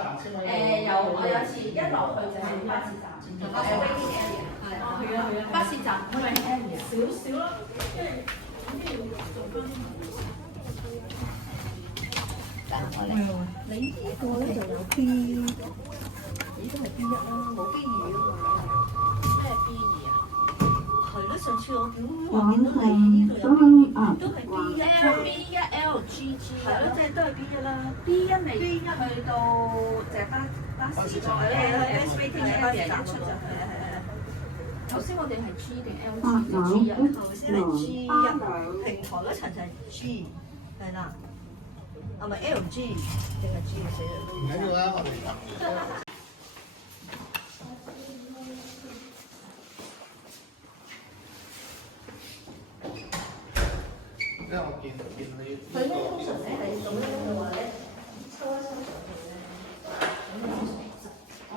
有我有次一落去就係巴士站，waiting area。係啊係啊，巴士站 waiting area 少咯，因為做翻。你呢個咧就有 B， 你都係 B1啦，冇 B2啊嘛。咩 B2啊？係咯，上次我見到你呢度有 B2， 都係 B1、B1、LGG， 係咯，即係都係 B1啦。B1未去到就巴士站，巴士站出就係。頭先我哋係 G 定 LG 定 G 啊？頭先係 G1，平台嗰層就係 G， 係啦。係咪 LG 定係 G 死啦？唔緊要啦，我哋答。因為我見你佢咧通常咧係咁樣嘅話咧，抽一抽上去咧，咁有成質。而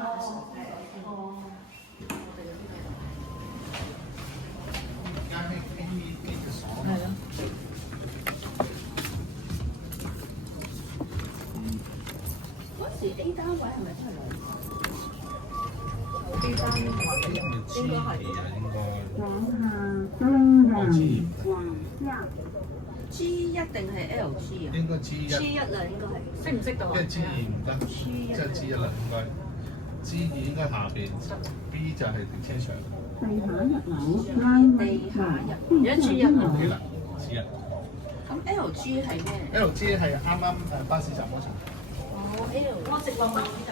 家興呢個鎖。係咯。A 單位係咪都係兩？A 單位應該係。G1定係 LG 啊？應該 G1 啦，應該係。識唔識到啊？因為 G2唔得，即係 G1啦，應該。G2應該下邊 ，B 就係停車場。地下一樓，地下入。而家 G1啊？G1。咁 LG 係咩？LG 係啱啱巴士站嗰層。哦，L，我直落馬㗎。